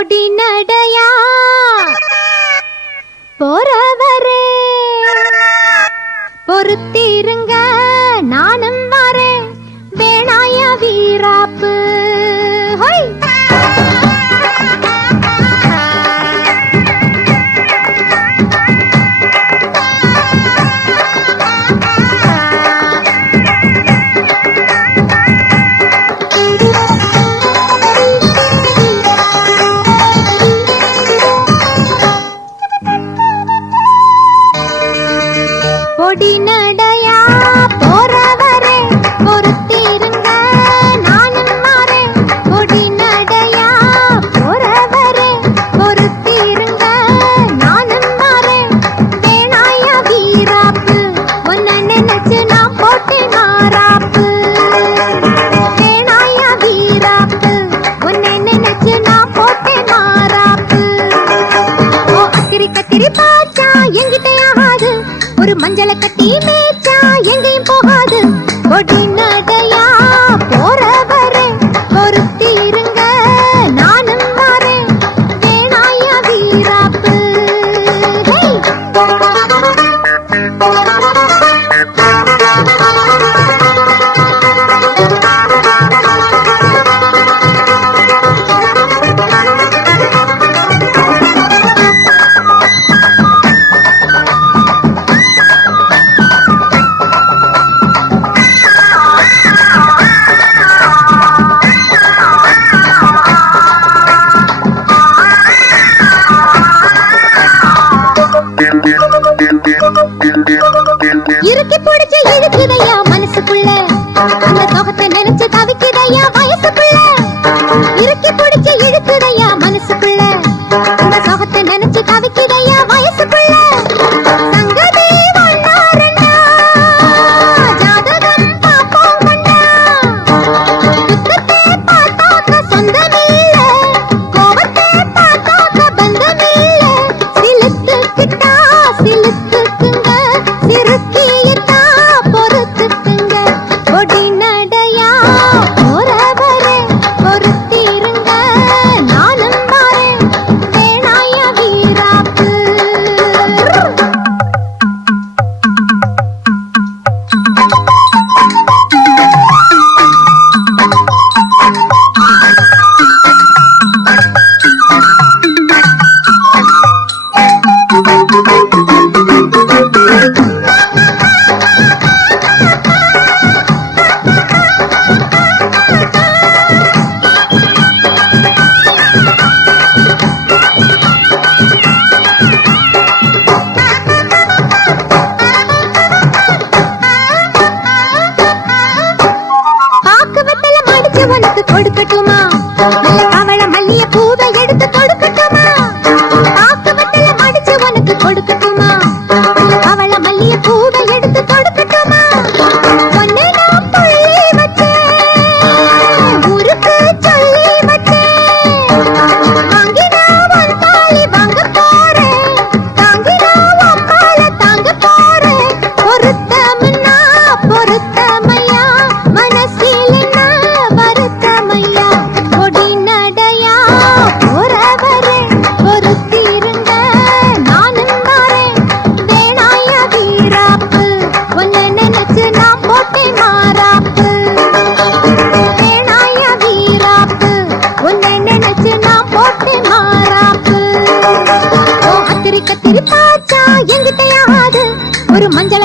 ஓடி நடையா? போறவரே பொறுத்திருங்க. ஓடின ஒரு மஞ்சளை கட்டி மேய்ச்சா எங்கேயும் போகாது. பக்கத்தில் பார்த்தா எங்கிட்ட ஒரு மஞ்சள